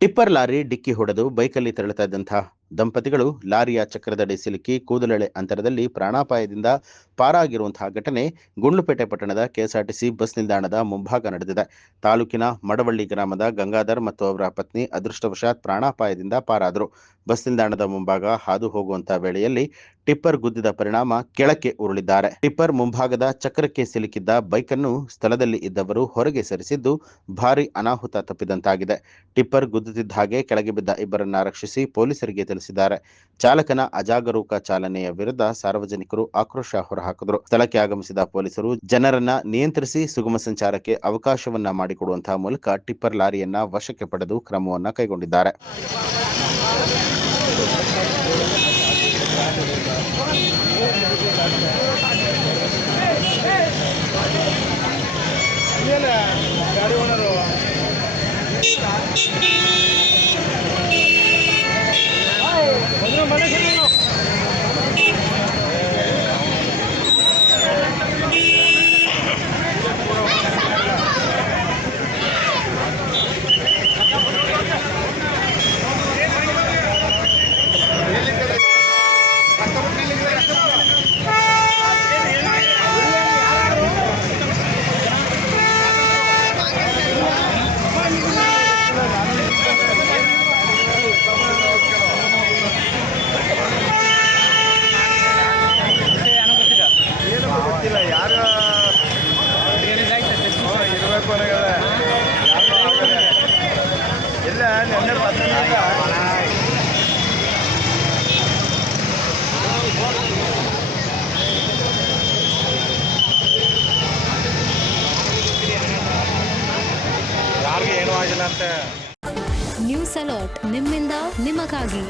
Tipper lorry ಡಿಕ್ಕಿ ಹೊಡೆದು ಬೈಕಲ್ಲಿ ತೆರಳುತ್ತಾ ಇದ್ದಂತಹ ದಂಪತಿಗಳು ಲಾರಿಯ ಚಕ್ರದಡಿ ಸಿಲುಕಿ ಕೂದಲೆಳೆ ಅಂತರದಲ್ಲಿ ಪ್ರಾಣಾಪಾಯದಿಂದ ಪಾರಾಗಿರುವಂತಹ ಘಟನೆ ಗುಂಡ್ಲುಪೇಟೆ ಪಟ್ಟಣದ ಕೆಎಸ್ಆರ್ಟಿಸಿ ಬಸ್ ನಿಲ್ದಾಣದ ಮುಂಭಾಗ ನಡೆದಿದೆ. ತಾಲೂಕಿನ ಮಡವಳ್ಳಿ ಗ್ರಾಮದ ಗಂಗಾಧರ್ ಮತ್ತು ಅವರ ಪತ್ನಿ ಅದೃಷ್ಟವಶಾತ್ ಪ್ರಾಣಾಪಾಯದಿಂದ ಪಾರಾದರು. ಬಸ್ ನಿಲ್ದಾಣದ ಮುಂಭಾಗ ಹಾದು ಹೋಗುವಂತಹ ವೇಳೆಯಲ್ಲಿ ಟಿಪ್ಪರ್ ಗುದ್ದಿದ ಪರಿಣಾಮ ಕೆಳಕ್ಕೆ ಉರುಳಿದ್ದಾರೆ. ಟಿಪ್ಪರ್ ಮುಂಭಾಗದ ಚಕ್ರಕ್ಕೆ ಸಿಲುಕಿದ್ದ ಬೈಕನ್ನು ಸ್ಥಳದಲ್ಲಿ ಇದ್ದವರು ಹೊರಗೆ ಸರಿಸಿದ್ದು ಭಾರೀ ಅನಾಹುತ ತಪ್ಪಿದಂತಾಗಿದೆ. ಟಿಪ್ಪರ್ ಗುದ್ದುತ್ತಿದ್ದ ಹಾಗೆ ಕೆಳಗೆ ಬಿದ್ದ ಇಬ್ಬರನ್ನ ರಕ್ಷಿಸಿ ಪೊಲೀಸರಿಗೆ ತಿಳಿಸಿದ್ದಾರೆ. ಚಾಲಕನ ಅಜಾಗರೂಕ ಚಾಲನೆಯ ವಿರುದ್ಧ ಸಾರ್ವಜನಿಕರು ಆಕ್ರೋಶ ಹೊರಹಾಕಿದರು. ಸ್ಥಳಕ್ಕೆ ಆಗಮಿಸಿದ ಪೊಲೀಸರು ಜನರನ್ನ ನಿಯಂತ್ರಿಸಿ ಸುಗಮ ಸಂಚಾರಕ್ಕೆ ಅವಕಾಶವನ್ನ ಮಾಡಿಕೊಡುವಂತಹ ಮೂಲಕ ಟಿಪ್ಪರ್ ಲಾರಿಯನ್ನ ವಶಕ್ಕೆ ಪಡೆದು ಕ್ರಮವನ್ನ ಕೈಗೊಂಡಿದ್ದಾರೆ. ನ್ಯೂಸ್ ಅಲರ್ಟ್ ನಿಮ್ಮಿಂದ ನಿಮಗಾಗಿ.